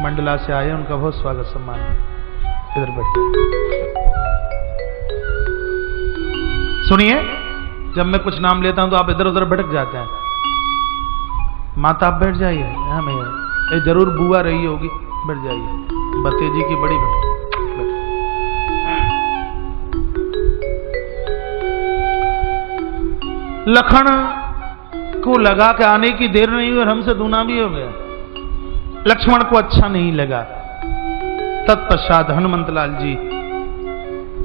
मंडला से आए, उनका बहुत स्वागत सम्मान। इधर बैठिए। सुनिए, जब मैं कुछ नाम लेता हूं तो आप इधर उधर भटक जाते हैं। माता आप बैठ जाइए। हाँ मैं ये जरूर बुआ रही होगी, बैठ जाइए। भतीजी की बड़ी बैठ। लखन को लगा कि आने की देर नहीं हुई और हमसे दूना भी हो गया। लक्ष्मण को अच्छा नहीं लगा। तत्पश्चात हनुमंत लाल जी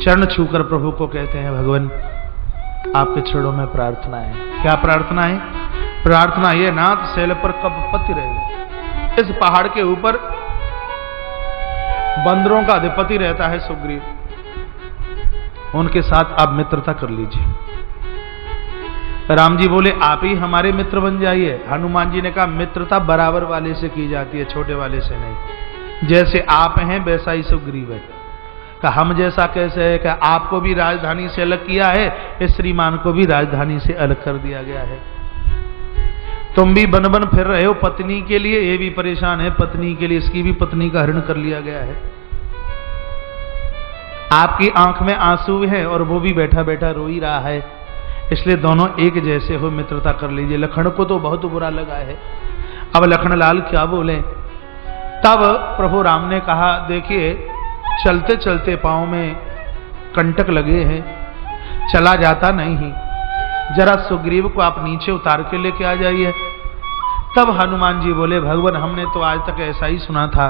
चरण छूकर प्रभु को कहते हैं, भगवान आपके चरणों में प्रार्थना है। क्या प्रार्थना है? प्रार्थना ये, नाथ शैल पर कब पति रहे। इस पहाड़ के ऊपर बंदरों का अधिपति रहता है सुग्रीव, उनके साथ आप मित्रता कर लीजिए। राम जी बोले, आप ही हमारे मित्र बन जाइए। हनुमान जी ने कहा, मित्रता बराबर वाले से की जाती है, छोटे वाले से नहीं। जैसे आप हैं वैसा ही सुग्रीव है। कहा हम जैसा कैसे है? क्या आपको भी राजधानी से अलग किया है, इस श्रीमान को भी राजधानी से अलग कर दिया गया है। तुम भी बन बन फिर रहे हो पत्नी के लिए, ये भी परेशान है पत्नी के लिए, इसकी भी पत्नी का हरण कर लिया गया है। आपकी आंख में आंसू है और वो भी बैठा बैठा रो ही रहा है, इसलिए दोनों एक जैसे हो, मित्रता कर लीजिए। लखन को तो बहुत बुरा लगा है। अब लखन लाल क्या बोले? तब प्रभु राम ने कहा, देखिए चलते चलते पांव में कंटक लगे हैं, चला जाता नहीं, जरा सुग्रीव को आप नीचे उतार के लेके आ जाइए। तब हनुमान जी बोले, भगवान हमने तो आज तक ऐसा ही सुना था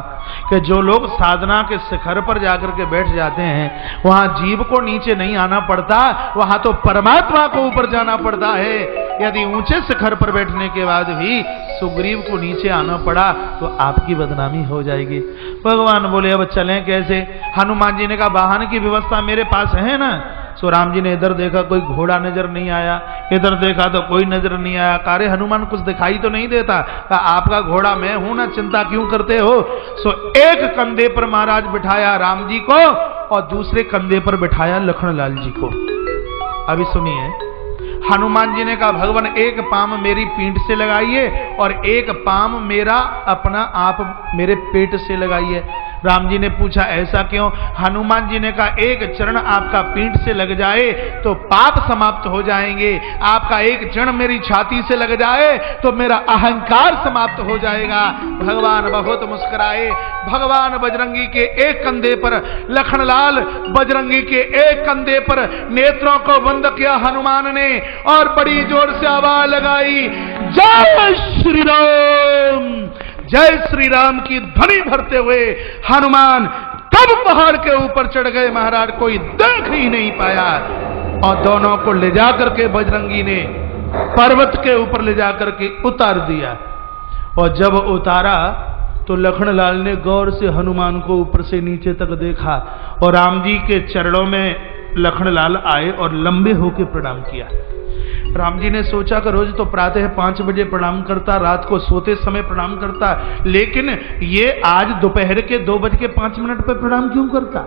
कि जो लोग साधना के शिखर पर जाकर के बैठ जाते हैं वहां जीव को नीचे नहीं आना पड़ता, वहां तो परमात्मा को ऊपर जाना पड़ता है। यदि ऊंचे शिखर पर बैठने के बाद भी सुग्रीव को नीचे आना पड़ा तो आपकी बदनामी हो जाएगी। भगवान बोले, अब चलें कैसे? हनुमान जी ने कहा, वाहन की व्यवस्था मेरे पास है ना। सो राम जी ने इधर देखा, कोई घोड़ा नजर नहीं आया, इधर देखा तो कोई नजर नहीं आया। कारे हनुमान कुछ दिखाई तो नहीं देता? कहा आपका घोड़ा मैं हूं ना, चिंता क्यों करते हो? सो एक कंधे पर महाराज बिठाया राम जी को और दूसरे कंधे पर बिठाया लखन लाल जी को। अभी सुनिए, हनुमान जी ने कहा, भगवान एक पाम मेरी पीठ से लगाइए और एक पाम मेरा अपना आप मेरे पेट से लगाइए। राम जी ने पूछा, ऐसा क्यों? हनुमान जी ने कहा, एक चरण आपका पीठ से लग जाए तो पाप समाप्त हो जाएंगे, आपका एक चरण मेरी छाती से लग जाए तो मेरा अहंकार समाप्त हो जाएगा। भगवान बहुत मुस्कुराए। भगवान बजरंगी के एक कंधे पर, लखनलाल बजरंगी के एक कंधे पर नेत्रों को बंद किया हनुमान ने और बड़ी जोर से आवाज लगाई, जय श्री राम, जय श्री राम की ध्वनि भरते हुए हनुमान कब पहाड़ के ऊपर चढ़ गए महाराज, कोई देख ही नहीं पाया। और दोनों को ले जाकर के बजरंगी ने पर्वत के ऊपर ले जाकर के उतार दिया। और जब उतारा तो लखनलाल ने गौर से हनुमान को ऊपर से नीचे तक देखा और राम जी के चरणों में लखनलाल आए और लंबे होकर प्रणाम किया। राम जी ने सोचा कि रोज तो प्रातः 5 बजे प्रणाम करता, रात को सोते समय प्रणाम करता, लेकिन ये आज दोपहर के 2:05 पर प्रणाम क्यों करता?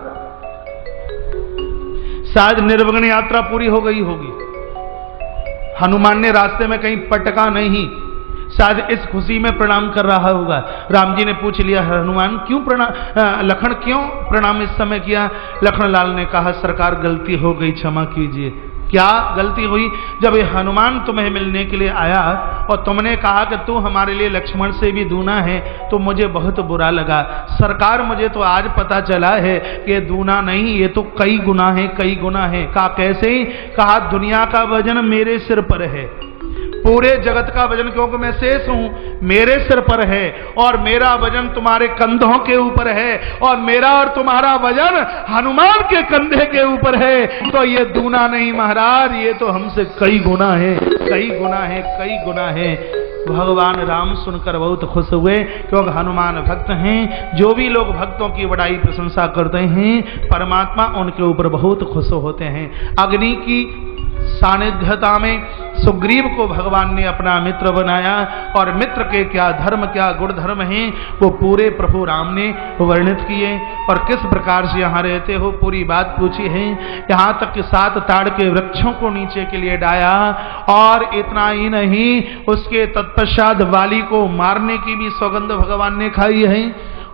शायद निर्विघ्न यात्रा पूरी हो गई होगी, हनुमान ने रास्ते में कहीं पटका नहीं, शायद इस खुशी में प्रणाम कर रहा होगा। राम जी ने पूछ लिया, हनुमान क्यों प्रणाम, लखन क्यों प्रणाम इस समय किया? लखनलाल ने कहा, सरकार गलती हो गई, क्षमा कीजिए। क्या गलती हुई? जब ये हनुमान तुम्हें मिलने के लिए आया और तुमने कहा कि तू हमारे लिए लक्ष्मण से भी दूना है तो मुझे बहुत बुरा लगा। सरकार मुझे तो आज पता चला है कि ये दूना नहीं, ये तो कई गुना है, कई गुना है। कहा कैसे? ही कहा, दुनिया का वजन मेरे सिर पर है, पूरे जगत का वजन क्योंकि मैं शेष हूं मेरे सिर पर है, और मेरा वजन तुम्हारे कंधों के ऊपर है, और मेरा और तुम्हारा वजन हनुमान के कंधे के ऊपर है। तो ये दूना नहीं महाराज, ये तो हमसे कई गुना है, कई गुना है, कई गुना है। भगवान राम सुनकर बहुत खुश हुए, क्योंकि हनुमान भक्त हैं। जो भी लोग भक्तों की बड़ाई प्रशंसा करते हैं परमात्मा उनके ऊपर बहुत खुश होते हैं। अग्नि की सानिध्यता में सुग्रीव को भगवान ने अपना मित्र बनाया, और मित्र के क्या धर्म क्या गुण धर्म हैं वो पूरे प्रभु राम ने वर्णित किए, और किस प्रकार से यहाँ रहते हो पूरी बात पूछी है। यहाँ तक कि 7 ताड़ के वृक्षों को नीचे के लिए डाया, और इतना ही नहीं उसके तत्पश्चात वाली को मारने की भी सौगंध भगवान ने खाई है।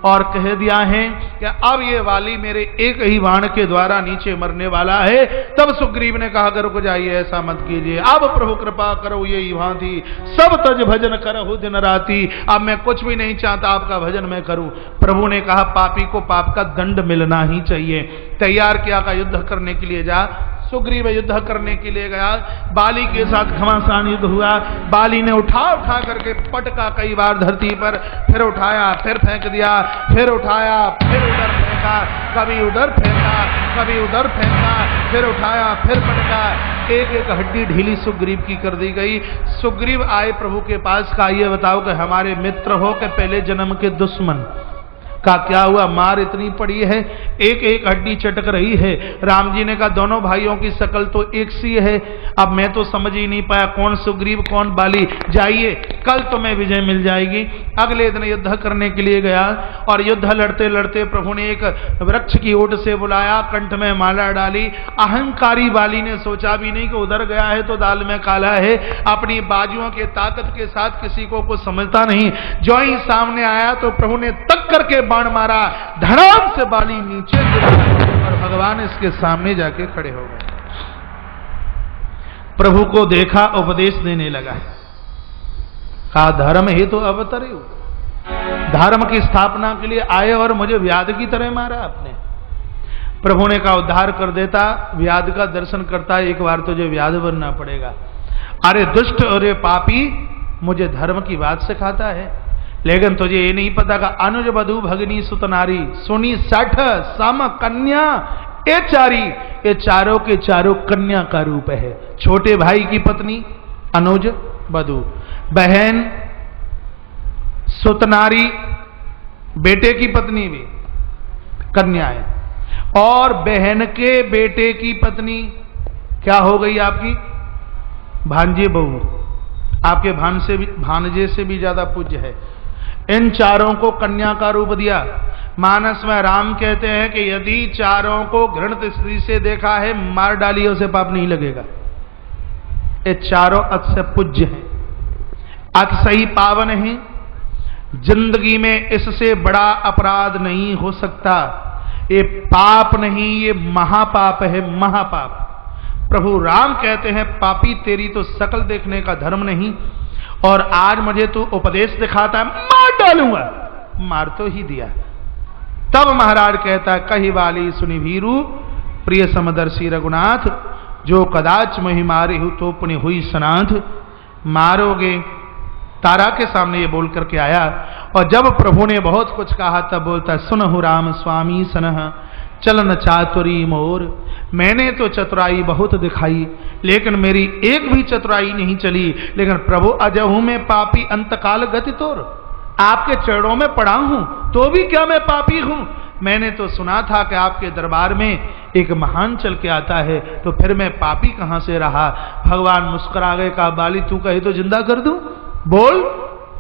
और कह दिया है कि अब ये वाली मेरे एक ही बाण के द्वारा नीचे मरने वाला है। तब सुग्रीव ने कहा रुक जाइए, ऐसा मत कीजिए, अब प्रभु कृपा करो, ये युवा थी सब तज भजन करहु दिन राती। अब मैं कुछ भी नहीं चाहता, आपका भजन मैं करूं। प्रभु ने कहा पापी को पाप का दंड मिलना ही चाहिए। तैयार किया का युद्ध करने के लिए जा। सुग्रीव युद्ध करने के लिए गया। बाली के साथ घमासान युद्ध हुआ। बाली ने उठा करके पटका कई बार धरती पर, फिर उठाया, फिर फेंक दिया, फिर उठाया, फिर उधर फेंका, कभी उधर फेंका, कभी उधर फेंका, फिर उठाया, फिर पटका। एक एक हड्डी ढीली सुग्रीव की कर दी गई। सुग्रीव आए प्रभु के पास, का ये बताओ कि हमारे मित्र हो के पहले जन्म के दुश्मन का क्या हुआ? मार इतनी पड़ी है, एक एक हड्डी चटक रही है। राम जी ने कहा दोनों भाइयों की शकल तो एक सी है, अब मैं तो समझ ही नहीं पाया कौन सुग्रीव कौन बाली। जाइए, कल तुम्हें विजय मिल जाएगी। अगले दिन युद्ध करने के लिए गया और युद्ध लड़ते लड़ते प्रभु ने एक वृक्ष की ओट से बुलाया, कंठ में माला डाली। अहंकारी बाली ने सोचा भी नहीं कि उधर गया है तो दाल में काला है। अपनी बाजुओं के ताकत के साथ किसी को कुछ समझता नहीं। जो ही सामने आया तो प्रभु ने तक करके बाण मारा, धड़ाम से बाली नीचे गिरा और भगवान इसके सामने जाके खड़े हो गए। प्रभु को देखा, उपदेश देने लगा। कहा धर्म ही तो अवतरे हो, धर्म की स्थापना के लिए आए और मुझे व्याध की तरह मारा आपने। प्रभु ने कहा उद्धार कर देता, व्याध का दर्शन करता, एक बार तुझे व्याध बनना पड़ेगा। अरे दुष्ट, अरे पापी, मुझे धर्म की बात सिखाता है, लेकिन तुझे ये नहीं पता का अनुज बधु भगनी सुतनारी सुनी 60 सम कन्या ये चारी, ये चारों के चारों कन्या का रूप है। छोटे भाई की पत्नी अनुज बधु, बहन सुतनारी, बेटे की पत्नी भी कन्या है, और बहन के बेटे की पत्नी क्या हो गई आपकी? भांजे बहू, आपके भांजे से भी ज्यादा पूज्य है। इन चारों को कन्या का रूप दिया। मानस में राम कहते हैं कि यदि चारों को घृणित स्त्री से देखा है, मार डालिए, उसे पाप नहीं लगेगा। ये चारों अति पूज्य हैं, अति पावन हैं। जिंदगी में इससे बड़ा अपराध नहीं हो सकता। ये पाप नहीं, ये महापाप है, महापाप। प्रभु राम कहते हैं पापी तेरी तो शकल देखने का धर्म नहीं, और आज मुझे तू उपदेश दिखाता है, मार डालूंगा। मार तो ही दिया। तब महाराज कहता है कही वाली सुनी भीरू, प्रिय समदर्शी रघुनाथ, जो कदाच मही मारी हूं तो पुण्य हुई सनाथ। मारोगे? तारा के सामने ये बोल करके आया। और जब प्रभु ने बहुत कुछ कहा तब बोलता सुनहु राम स्वामी सनह चलन चातुरी मोर। मैंने तो चतुराई बहुत दिखाई, लेकिन मेरी एक भी चतुराई नहीं चली। लेकिन प्रभु अजहू में पापी अंतकाल गति तोर, आपके चरणों में पड़ा हूं तो भी क्या मैं पापी हूं? मैंने तो सुना था कि आपके दरबार में एक महान चल के आता है, तो फिर मैं पापी कहां से रहा? भगवान मुस्कुरा गए, कहा बाली तू कहे तो जिंदा कर दूं, बोल।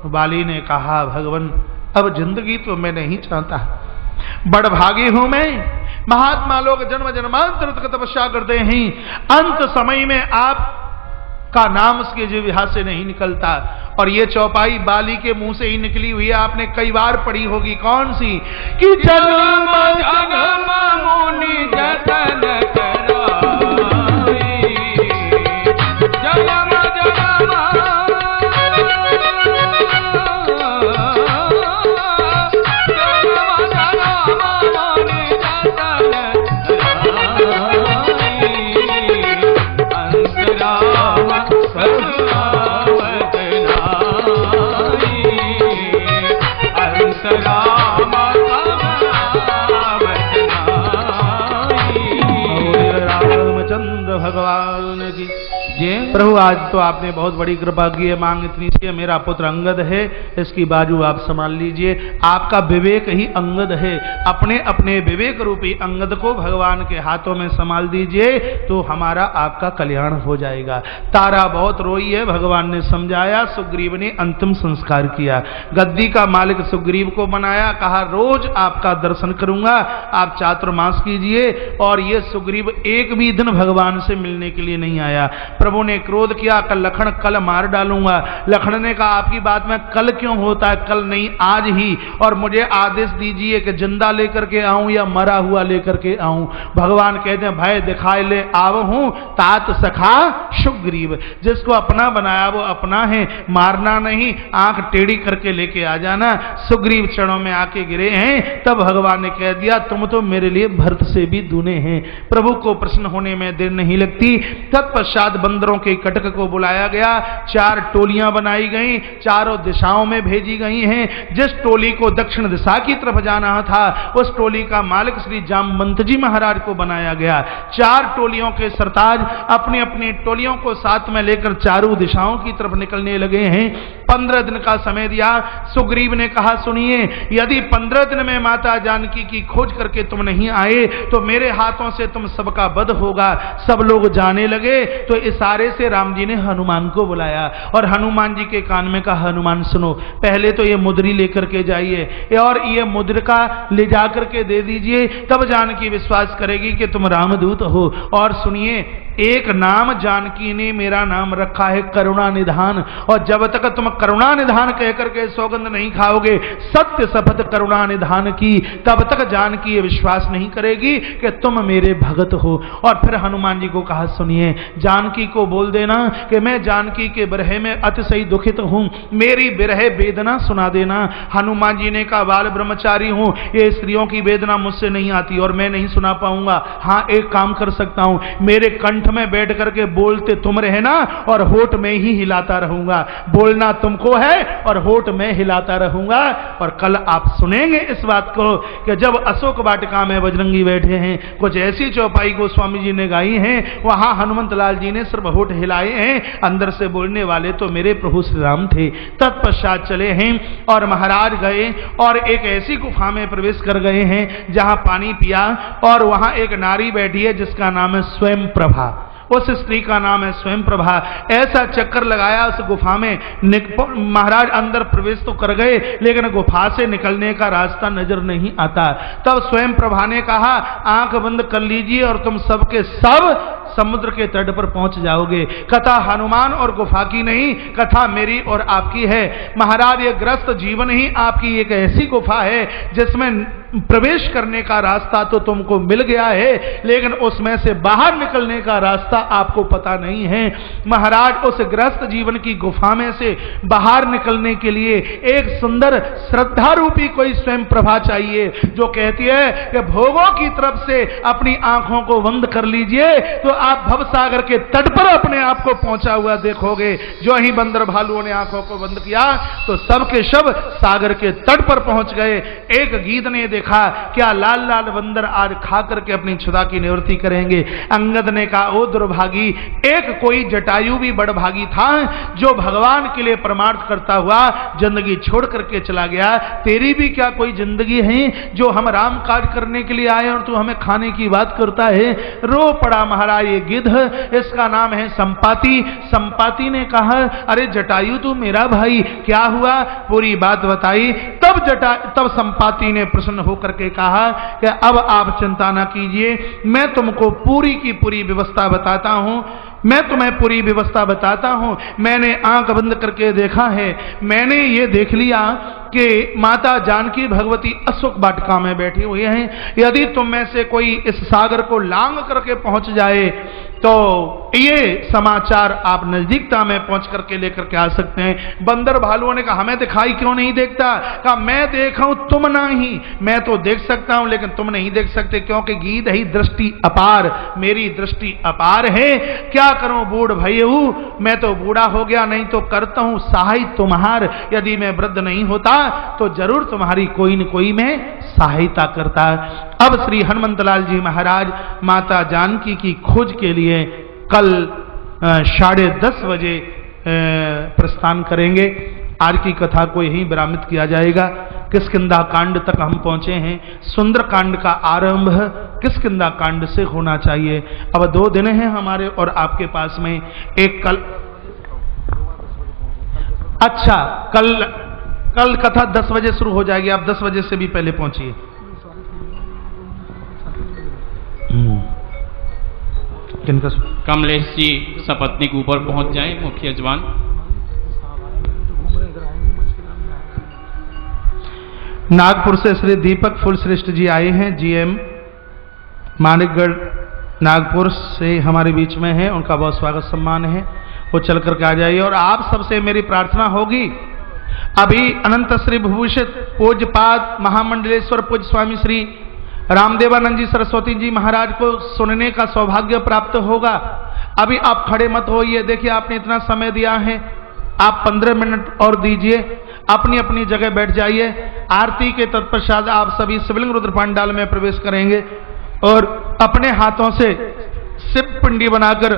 बाली ने कहा भगवान अब जिंदगी तो मैं नहीं चाहता, बड़ भागी हूं मैं। महात्मा लोग जन्म जन्मांतर तक तपस्या करते हैं, अंत समय में आप का नाम उसके जिह्वा से नहीं निकलता। और ये चौपाई बाली के मुंह से ही निकली हुई है, आपने कई बार पढ़ी होगी। कौन सी? कि जन्म जन्म मुनि जतन कराई, जन्म प्रभु आज तो आपने बहुत बड़ी कृपा की है, मांग इतनी सी है। मेरा पुत्र अंगद है, इसकी बाजू आप संभाल लीजिए। आपका विवेक ही अंगद है, अपने अपने विवेक रूपी अंगद को भगवान के हाथों में संभाल दीजिए, तो हमारा आपका कल्याण हो जाएगा। तारा बहुत रोई है, भगवान ने समझाया। सुग्रीव ने अंतिम संस्कार किया, गद्दी का मालिक सुग्रीव को बनाया, कहा रोज आपका दर्शन करूंगा, आप चातुर्मास कीजिए। और ये सुग्रीव एक भी दिन भगवान से मिलने के लिए नहीं आया। प्रभु ने क्रोध किया, कल लखन कल मार डालूंगा। लखन ने कहा आपकी बात में कल क्यों होता है, कल नहीं आज ही, और मुझे आदेश दीजिए कि जिंदा लेकर के आऊं या मरा हुआ लेकर के आऊं। भगवान कहते हैं भय दिखाए ले आव हूं तात सखा सुग्रीव, जिसको अपना बनाया वो अपना है, मारना नहीं, आंख टेढ़ी करके लेके आ जाना। सुग्रीव चरणों में आके गिरे हैं। तब भगवान ने कह दिया तुम तो मेरे लिए भरत से भी दूने हैं। प्रभु को प्रश्न होने में देर नहीं लगती। तत्पश्चात बंदरों के कटक को बुलाया गया, 4 टोलियां बनाई गई, चारों दिशाओं में भेजी गई हैं। जिस टोली को दक्षिण दिशा की तरफ जाना था उस टोली का मालिक श्री जामवंत जी महाराज को बनाया गया। 4 टोलियों के सरताज अपनी अपनी टोलियों को साथ में लेकर चारों दिशाओं की तरफ निकलने लगे हैं। 15 दिन का समय दिया। सुग्रीव ने कहा सुनिए, यदि 15 दिन में माता जानकी की खोज करके तुम नहीं आए तो मेरे हाथों से तुम सबका वध होगा। सब लोग जाने लगे तो इशारे से राम जी ने हनुमान को बुलाया और हनुमान जी के कान में कहा हनुमान सुनो, पहले तो ये मुद्री लेकर के जाइए और ये मुद्रिका ले जाकर के दे दीजिए, तब जानकी विश्वास करेगी कि तुम रामदूत हो। और सुनिए, एक नाम जानकी ने मेरा नाम रखा है करुणा निधान, और जब तक तुम करुणा निधान कहकर के सौगंध नहीं खाओगे सत्य शपथ करुणा निधान की, तब तक जानकी ये विश्वास नहीं करेगी कि तुम मेरे भगत हो। और फिर हनुमान जी को कहा सुनिए, जानकी को बोल देना कि मैं जानकी के विरह में अतिशय दुखित हूं, मेरी विरह वेदना सुना देना। हनुमान जी ने कहा बाल ब्रह्मचारी हूं, ये स्त्रियों की वेदना मुझसे नहीं आती और मैं नहीं सुना पाऊंगा। हाँ एक काम कर सकता हूं, मेरे कंठ में बैठ करके बोलते तुम रहना और होठ में ही हिलाता रहूंगा। बोलना तुमको है और होठ में हिलाता रहूंगा। और कल आप सुनेंगे इस बात को कि जब अशोक वाटिका में बजरंगी बैठे हैं, कुछ ऐसी चौपाई गोस्वामी जी ने गाई हैं, वहां हनुमंत लाल जी ने सिर्फ होठ हिलाए हैं, अंदर से बोलने वाले तो मेरे प्रभु श्री राम थे। तत्पश्चात चले हैं और महाराज गए और एक ऐसी गुफा में प्रवेश कर गए हैं जहां पानी पिया और वहां एक नारी बैठी है जिसका नाम है स्वयं प्रभा। उस स्त्री का नाम है स्वयं प्रभा। ऐसा चक्कर लगाया उस गुफा में, महाराज अंदर प्रवेश तो कर गए लेकिन गुफा से निकलने का रास्ता नजर नहीं आता। तब स्वयं प्रभा ने कहा आंख बंद कर लीजिए और तुम सबके सब समुद्र के तट पर पहुंच जाओगे। कथा हनुमान और गुफा की नहीं, कथा मेरी और आपकी है। महाराज ये ग्रस्त जीवन ही आपकी एक ऐसी गुफा है जिसमें प्रवेश करने का रास्ता तो तुमको मिल गया है लेकिन उसमें से बाहर निकलने का रास्ता आपको पता नहीं है। महाराज उस ग्रस्त जीवन की गुफा में से बाहर निकलने के लिए एक सुंदर श्रद्धा रूपी कोई स्वयं प्रभा चाहिए जो कहती है कि भोगों की तरफ से अपनी आंखों को बंद कर लीजिए तो आप भवसागर के तट पर अपने आप को पहुंचा हुआ देखोगे। जो ही बंदर भालुओं ने आंखों को बंद किया तो सबके सब सागर के तट पर पहुंच गए। एक गीध ने देखा क्या लाल लाल बंदर आज खा करके अपनी क्षुधा की निवृत्ति करेंगे। अंगद ने कहा ओ दुर्भागी, एक कोई जटायु भी बड़भागी था जो भगवान के लिए परमार्थ करता हुआ जिंदगी छोड़ करके चला गया। तेरी भी क्या कोई जिंदगी है जो हम राम काज करने के लिए आए और तू हमें खाने की बात करता है। रो पड़ा महाराज ये गिद्ध, इसका नाम है संपाति। संपाति ने कहा अरे जटायु तू मेरा भाई, क्या हुआ, पूरी बात बताई। तब संपाति ने प्रसन्न होकर के कहा कि अब आप चिंता ना कीजिए, मैं तुमको पूरी की पूरी व्यवस्था बताता हूं। मैं तुम्हें पूरी व्यवस्था बताता हूं। मैंने आंख बंद करके देखा है, मैंने ये देख लिया कि माता जानकी भगवती अशोक वाटिका में बैठी हुई हैं। यदि तुम में से कोई इस सागर को लांग करके पहुंच जाए तो ये समाचार आप नजदीकता में पहुंच करके लेकर के आ सकते हैं। बंदर भालुओं ने कहा हमें दिखाई क्यों नहीं देता। कहा मैं देखा हूं तुम नहीं, मैं तो देख सकता हूं लेकिन तुम नहीं देख सकते क्योंकि गीध ही दृष्टि अपार, मेरी दृष्टि अपार है। क्या करूं बूढ़ भैया, मैं तो बूढ़ा हो गया, नहीं तो करता हूं सहाय तुम्हार। यदि मैं वृद्ध नहीं होता तो जरूर तुम्हारी कोई न कोई मैं सहायता करता। अब श्री हनुमंतलाल जी महाराज माता जानकी की खोज के लिए कल 10:30 बजे प्रस्थान करेंगे। आज की कथा को यहीं विरामित किया जाएगा। किष्किंधा कांड तक हम पहुंचे हैं। सुंदर कांड का आरंभ किष्किंधा कांड से होना चाहिए। अब 2 दिन हैं हमारे और आपके पास में। एक कल, अच्छा कल कथा 10 बजे शुरू हो जाएगी, आप 10 बजे से भी पहले पहुंचिए। किनका? कमलेश जी सपत्नीक ऊपर पहुंच जाएं, मुख्य यजमान। नागपुर से श्री दीपक फुलश्रेष्ठ जी आए हैं, जीएम मानिकगढ़ नागपुर से हमारे बीच में हैं। उनका बहुत स्वागत सम्मान है, वो चल करके आ जाइए। और आप सबसे मेरी प्रार्थना होगी, अभी अनंत श्री विभूषित पूज्यपाद महामंडलेश्वर पूज्य स्वामी श्री रामदेवानंद जी सरस्वती जी महाराज को सुनने का सौभाग्य प्राप्त होगा। अभी आप खड़े मत होइए, देखिए आपने इतना समय दिया है, आप 15 मिनट और दीजिए, अपनी अपनी जगह बैठ जाइए। आरती के तत्पश्चात आप सभी शिवलिंग रुद्र पांडाल में प्रवेश करेंगे और अपने हाथों से शिव पिंडी बनाकर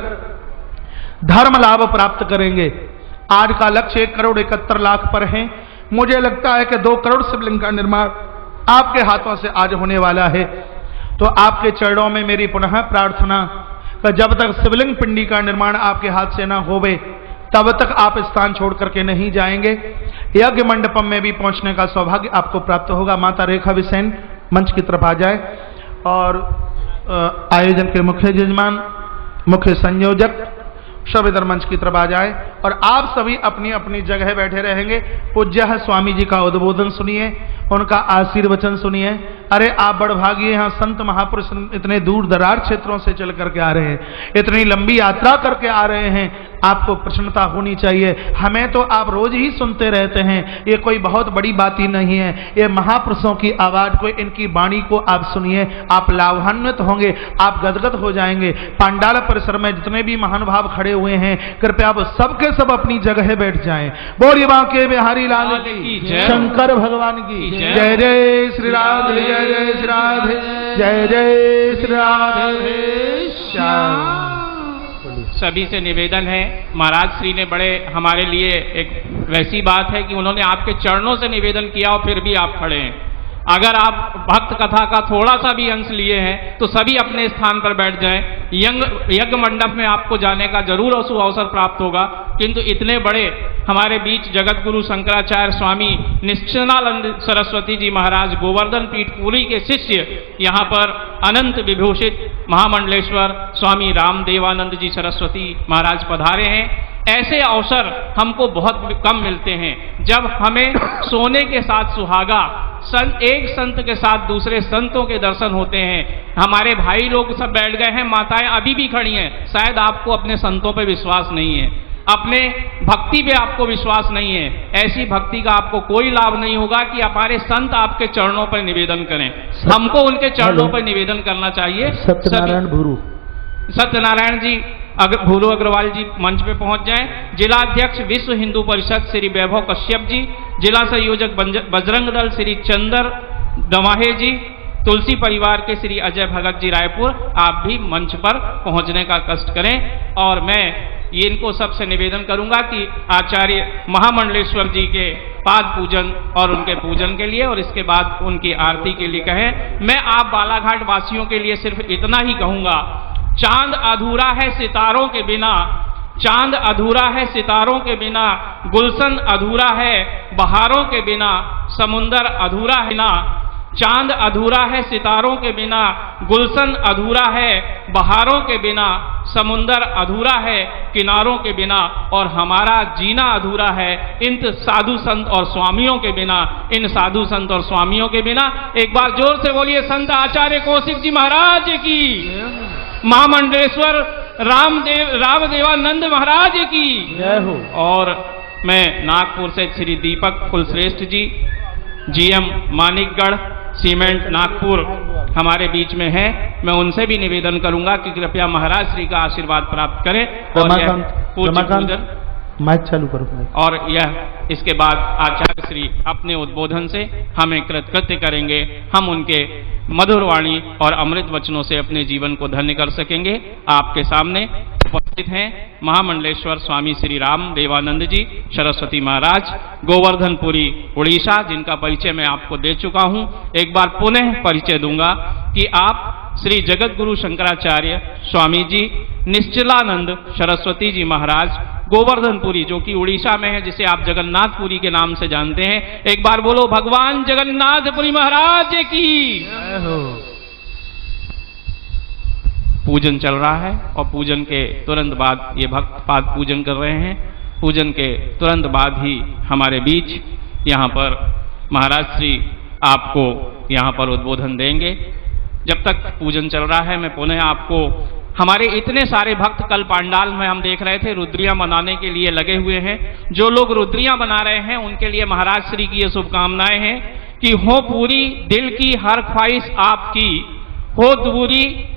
धर्म लाभ प्राप्त करेंगे। आज का लक्ष्य 1,71,00,000 पर है। मुझे लगता है कि 2 करोड़ शिवलिंग का निर्माण आपके हाथों से आज होने वाला है। तो आपके चरणों में मेरी पुनः प्रार्थना कि जब तक शिवलिंग पिंडी का निर्माण आपके हाथ से ना होवे तब तक आप स्थान छोड़ करके नहीं जाएंगे। यज्ञ मंडपम में भी पहुंचने का सौभाग्य आपको प्राप्त होगा। माता रेखा बिसेन मंच की तरफ आ जाए और आयोजन के मुख्य यजमान, मुख्य संयोजक सब इधर मंच की तरफ आ जाए और आप सभी अपनी अपनी जगह बैठे रहेंगे। पूज्य है स्वामी जी का उद्बोधन सुनिए, उनका आशीर्वचन सुनिए। अरे आप बड़भागी, यहाँ संत महापुरुष इतने दूर दरार क्षेत्रों से चल करके आ रहे हैं, इतनी लंबी यात्रा करके आ रहे हैं, आपको प्रसन्नता होनी चाहिए। हमें तो आप रोज ही सुनते रहते हैं, ये कोई बहुत बड़ी बात ही नहीं है। ये महापुरुषों की आवाज को, इनकी वाणी को आप सुनिए, आप लाभान्वित होंगे, आप गदगद हो जाएंगे। पांडाल परिसर में जितने भी महानुभाव खड़े हुए हैं, कृपया आप सबके सब अपनी जगह बैठ जाएं। बोलिए बांके बिहारी लाल की, शंकर भगवान की जय। जय श्री राधे, जय जय श्री राधे, जय जय श्री राधे श्याम। सभी से निवेदन है, महाराज श्री ने बड़े हमारे लिए एक वैसी बात है कि उन्होंने आपके चरणों से निवेदन किया और फिर भी आप खड़े हैं। अगर आप भक्त कथा का थोड़ा सा भी अंश लिए हैं तो सभी अपने स्थान पर बैठ जाएं। यज्ञ मंडप में आपको जाने का जरूर अवसर प्राप्त होगा, किंतु इतने बड़े हमारे बीच जगत गुरु शंकराचार्य स्वामी निश्चलानंद सरस्वती जी महाराज गोवर्धन पीठ पुरी के शिष्य यहाँ पर अनंत विभूषित महामंडलेश्वर स्वामी रामदेवानंद जी सरस्वती महाराज पधारे हैं। ऐसे अवसर हमको बहुत कम मिलते हैं, जब हमें सोने के साथ सुहागा, एक संत के साथ दूसरे संतों के दर्शन होते हैं। हमारे भाई लोग सब बैठ गए हैं, माताएं अभी भी खड़ी हैं। शायद आपको अपने संतों पे विश्वास नहीं है, अपने भक्ति पे आपको विश्वास नहीं है। ऐसी भक्ति का आपको कोई लाभ नहीं होगा कि हमारे संत आपके चरणों पर निवेदन करें। हमको उनके चरणों पर निवेदन करना चाहिए। सत्यनारायण जी भूरू अग्रवाल जी मंच पे पहुंच जाएं। जिलाध्यक्ष विश्व हिंदू परिषद श्री वैभव कश्यप जी, जिला संयोजक बजरंग दल श्री चंदर दमाहे जी, तुलसी परिवार के श्री अजय भगत जी रायपुर, आप भी मंच पर पहुंचने का कष्ट करें। और मैं ये इनको सबसे निवेदन करूंगा कि आचार्य महामंडलेश्वर जी के पाद पूजन और उनके पूजन के लिए और इसके बाद उनकी आरती के लिए कहें। मैं आप बालाघाट वासियों के लिए सिर्फ इतना ही कहूंगा, चांद अधूरा है सितारों के बिना, चांद अधूरा है सितारों के बिना, गुलशन अधूरा है बहारों के बिना, समुंदर अधूरा है ना। चांद अधूरा है सितारों के बिना, गुलशन अधूरा है बहारों के बिना, समुंदर अधूरा है किनारों के बिना, और हमारा जीना अधूरा है इन साधु संत और स्वामियों के बिना, इन साधु संत और स्वामियों के बिना। एक बार जोर से बोलिए संत आचार्य कौशिक जी महाराज की, महामंडलेश्वर रामदेवानंद महाराज की जय हो। और मैं नागपुर से श्री दीपक कुलश्रेष्ठ जी, जीएम मानिकगढ़ सीमेंट नागपुर हमारे बीच में है। मैं उनसे भी निवेदन करूंगा कि कृपया महाराज श्री का आशीर्वाद प्राप्त करें और माइक चालू करो। और यह इसके बाद आचार्य श्री अपने उद्बोधन से हमें कृतकृत्य करेंगे। हम उनके मधुर वाणी और अमृत वचनों से अपने जीवन को धन्य कर सकेंगे। आपके सामने उपस्थित हैं महामंडलेश्वर स्वामी श्री राम देवानंद जी सरस्वती महाराज गोवर्धनपुरी उड़ीसा, जिनका परिचय मैं आपको दे चुका हूं। एक बार पुनः परिचय दूंगा कि आप श्री जगत गुरु शंकराचार्य स्वामी जी निश्चलानंद सरस्वती जी महाराज गोवर्धनपुरी, जो कि उड़ीसा में है, जिसे आप जगन्नाथपुरी के नाम से जानते हैं। एक बार बोलो भगवान जगन्नाथपुरी महाराज की। पूजन चल रहा है और पूजन के तुरंत बाद ये भक्त पाद पूजन कर रहे हैं। पूजन के तुरंत बाद ही हमारे बीच यहाँ पर महाराज श्री आपको यहाँ पर उद्बोधन देंगे। जब तक पूजन चल रहा है मैं पुनः आपको, हमारे इतने सारे भक्त कल पांडाल में हम देख रहे थे रुद्रियां बनाने के लिए लगे हुए हैं। जो लोग रुद्रियां बना रहे हैं उनके लिए महाराज श्री की ये शुभकामनाएं हैं कि हो पूरी दिल की हर ख्वाहिश आपकी, हो पूरी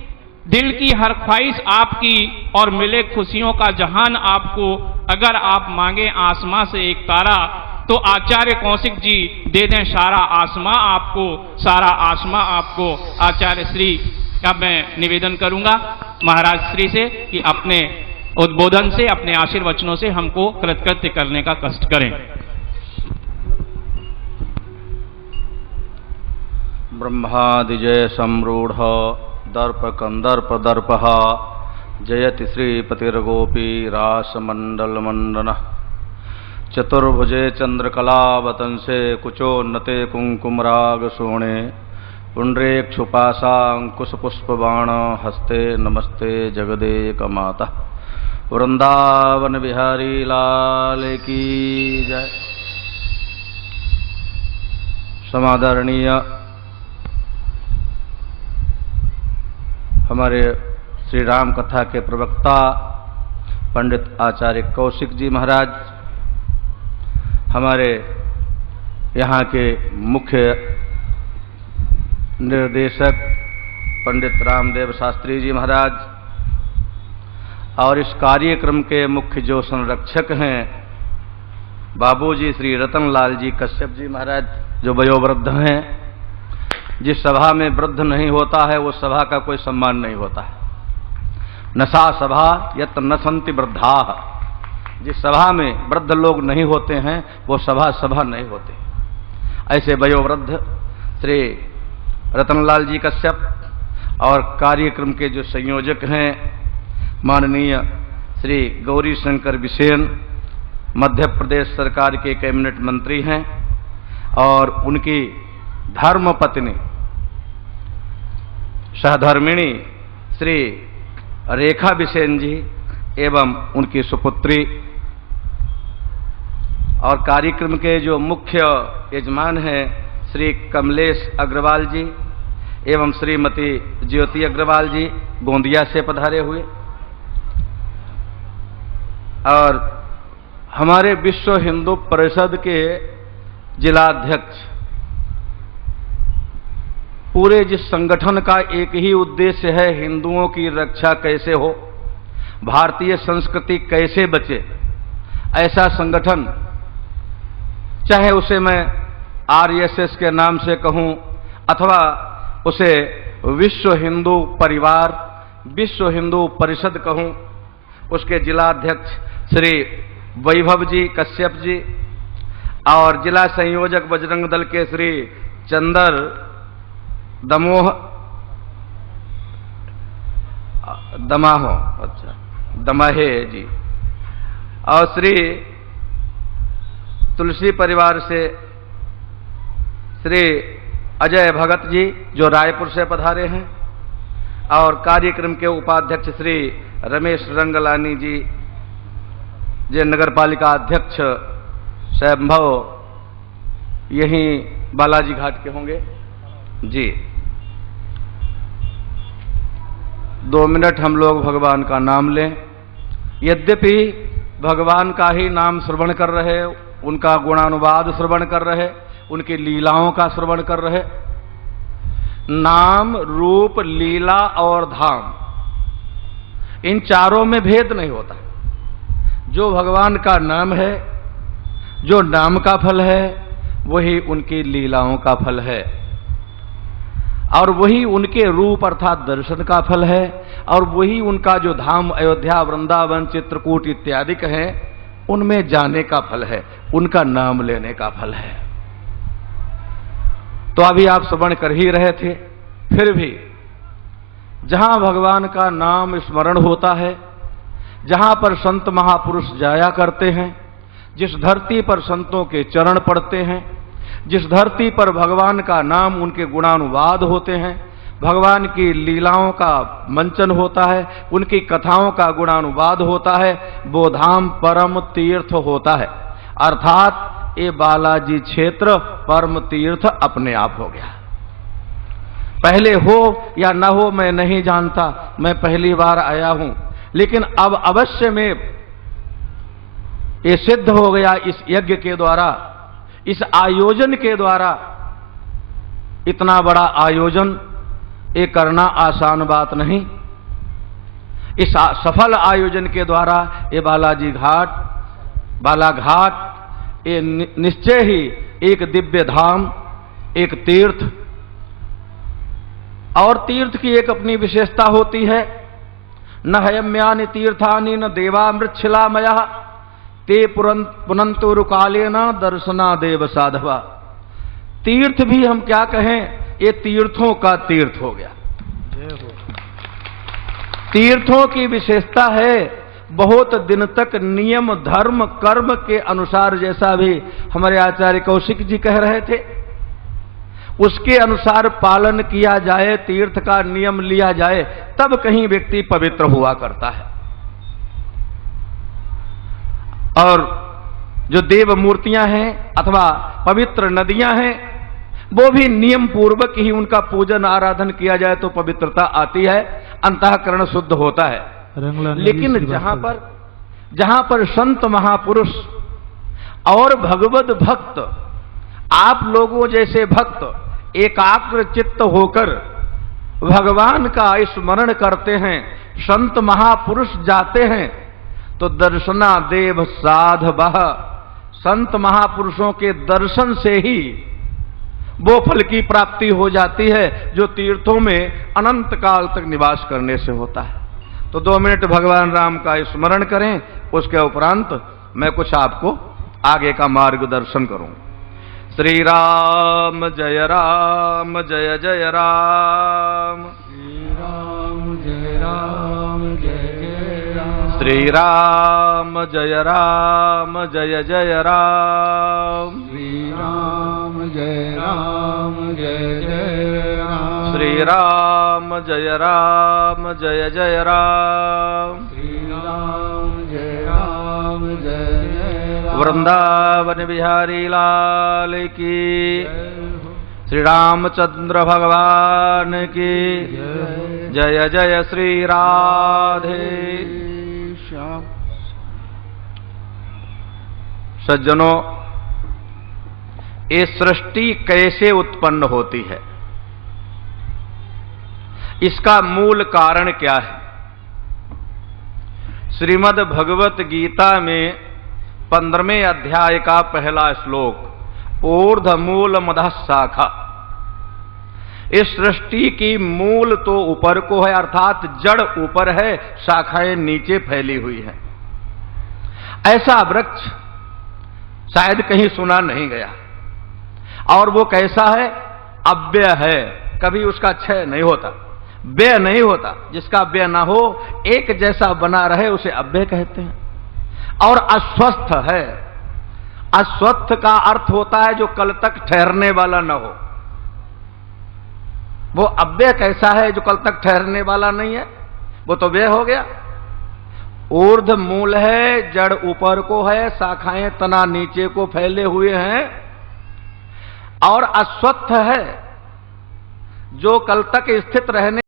दिल की हर ख्वाहिश आपकी और मिले खुशियों का जहान आपको। अगर आप मांगे आसमां से एक तारा तो आचार्य कौशिक जी दे दें सारा आसमां आपको, सारा आसमां आपको। आचार्य श्री का मैं निवेदन करूंगा महाराज श्री से कि अपने उद्बोधन से, अपने आशीर्वचनों से हमको कृतकृत्य करने का कष्ट करें। ब्रह्मादिजय सम्रूढ़ दर्प कंदर्प दर्पः जयति श्रीपतिर्गोपी रासमंडल मंडन चतुर्भुजे चंद्रकलावतंसे कुचोन्नते कुंकुमराग सोणे पुण्ड्रेक्षुपाशांकुशपुष्पबाण हस्ते नमस्ते जगदेक माता। वृंदावन बिहारी लाल की जय। समादरणीय हमारे श्री राम कथा के प्रवक्ता पंडित आचार्य कौशिक जी महाराज, हमारे यहाँ के मुख्य निर्देशक पंडित रामदेव शास्त्री जी महाराज और इस कार्यक्रम के मुख्य जो संरक्षक हैं बाबूजी श्री रतनलाल जी कश्यप जी महाराज, जो वयोवृद्ध हैं। जिस सभा में वृद्ध नहीं होता है वो सभा का कोई सम्मान नहीं होता है। नसा सभा यत न संति वृद्धा। जिस सभा में वृद्ध लोग नहीं होते हैं वो सभा नहीं होते। ऐसे वयोवृद्ध श्री रतनलाल जी कश्यप और कार्यक्रम के जो संयोजक हैं माननीय श्री गौरी शंकर बिसेन, मध्य प्रदेश सरकार के कैबिनेट मंत्री हैं, और उनकी धर्मपत्नी सहधर्मिणी श्री रेखा बिसेन जी एवं उनकी सुपुत्री, और कार्यक्रम के जो मुख्य यजमान हैं श्री कमलेश अग्रवाल जी एवं श्रीमती ज्योति अग्रवाल जी गोंदिया से पधारे हुए, और हमारे विश्व हिंदू परिषद के जिलाध्यक्ष। पूरे जिस संगठन का एक ही उद्देश्य है, हिंदुओं की रक्षा कैसे हो, भारतीय संस्कृति कैसे बचे, ऐसा संगठन, चाहे उसे मैं आरएसएस के नाम से कहूं अथवा उसे विश्व हिंदू परिवार, विश्व हिंदू परिषद कहूं, उसके जिलाध्यक्ष श्री वैभव जी कश्यप जी और जिला संयोजक बजरंग दल के श्री चंदर दमाहे जी, और श्री तुलसी परिवार से श्री अजय भगत जी जो रायपुर से पधारे हैं, और कार्यक्रम के उपाध्यक्ष श्री रमेश रंगलानी जी जो नगर पालिका अध्यक्ष स्वयंभव यहीं बालाजी घाट के होंगे जी। 2 मिनट हम लोग भगवान का नाम लें। यद्यपि भगवान का ही नाम श्रवण कर रहे, उनका गुणानुवाद श्रवण कर रहे, उनकी लीलाओं का श्रवण कर रहे। नाम, रूप, लीला और धाम, इन चारों में भेद नहीं होता। जो भगवान का नाम है, जो नाम का फल है, वही उनकी लीलाओं का फल है, और वही उनके रूप अर्थात दर्शन का फल है, और वही उनका जो धाम अयोध्या, वृंदावन, चित्रकूट इत्यादि हैं उनमें जाने का फल है, उनका नाम लेने का फल है। तो अभी आप श्रवण कर ही रहे थे, फिर भी जहां भगवान का नाम स्मरण होता है, जहां पर संत महापुरुष जाया करते हैं, जिस धरती पर संतों के चरण पड़ते हैं, जिस धरती पर भगवान का नाम, उनके गुणानुवाद होते हैं, भगवान की लीलाओं का मंचन होता है, उनकी कथाओं का गुणानुवाद होता है, वो धाम परम तीर्थ होता है। अर्थात ये बालाजी क्षेत्र परम तीर्थ अपने आप हो गया। पहले हो या न हो मैं नहीं जानता, मैं पहली बार आया हूं, लेकिन अब अवश्य में ये सिद्ध हो गया इस यज्ञ के द्वारा, इस आयोजन के द्वारा। इतना बड़ा आयोजन ये करना आसान बात नहीं। इस सफल आयोजन के द्वारा ये बालाजी घाट, बालाघाट, ये निश्चय ही एक दिव्य धाम, एक तीर्थ। और तीर्थ की एक अपनी विशेषता होती है। न हयम्यानि तीर्थानि न देवामृच्छिलामया ते पुनंतुरुकाले न दर्शना देव साधवा। तीर्थ भी हम क्या कहें, ये तीर्थों का तीर्थ हो गया। तीर्थों की विशेषता है बहुत दिन तक नियम धर्म कर्म के अनुसार, जैसा भी हमारे आचार्य कौशिक जी कह रहे थे, उसके अनुसार पालन किया जाए, तीर्थ का नियम लिया जाए, तब कहीं व्यक्ति पवित्र हुआ करता है। और जो देव मूर्तियां हैं अथवा पवित्र नदियां हैं, वो भी नियम पूर्वक ही उनका पूजन आराधन किया जाए तो पवित्रता आती है, अंतःकरण शुद्ध होता है। लेकिन जहां पर संत महापुरुष और भगवत भक्त, आप लोगों जैसे भक्त एकाग्र चित्त होकर भगवान का स्मरण करते हैं, संत महापुरुष जाते हैं, तो दर्शना देव साधवः, संत महापुरुषों के दर्शन से ही वो फल की प्राप्ति हो जाती है जो तीर्थों में अनंत काल तक निवास करने से होता है। तो 2 मिनट भगवान राम का स्मरण करें, उसके उपरांत मैं कुछ आपको आगे का मार्गदर्शन करूं। श्री राम जय राम जय जय राम, श्री राम जय राम जय जय राम, श्री राम जय राम जय जय राम, श्री राम जय राम जय जय राम, श्री राम जय राम जय जय राम, श्री राम जय राम जय जय राम। वृंदावन बिहारी लाल की, श्री रामचंद्र भगवान की जय जय, श्री राधे श्याम। सज्जनों, ये सृष्टि कैसे उत्पन्न होती है, इसका मूल कारण क्या है? श्रीमद् भगवत गीता में 15वें अध्याय का पहला श्लोक, ऊर्ध्वमूल मदः शाखा। इस सृष्टि की मूल तो ऊपर को है, अर्थात जड़ ऊपर है, शाखाएं नीचे फैली हुई हैं। ऐसा वृक्ष शायद कहीं सुना नहीं गया। और वो कैसा है? अव्यय है, कभी उसका क्षय नहीं होता, व्यय नहीं होता। जिसका व्यय ना हो, एक जैसा बना रहे, उसे अव्यय कहते हैं। और अस्वस्थ है। अस्वस्थ का अर्थ होता है जो कल तक ठहरने वाला न हो। वो अव्यय कैसा है जो कल तक ठहरने वाला नहीं है? वो तो व्यय हो गया। ऊर्ध्व मूल है, जड़ ऊपर को है, शाखाएं तना नीचे को फैले हुए हैं। और अस्वस्थ है जो कल तक स्थित रहने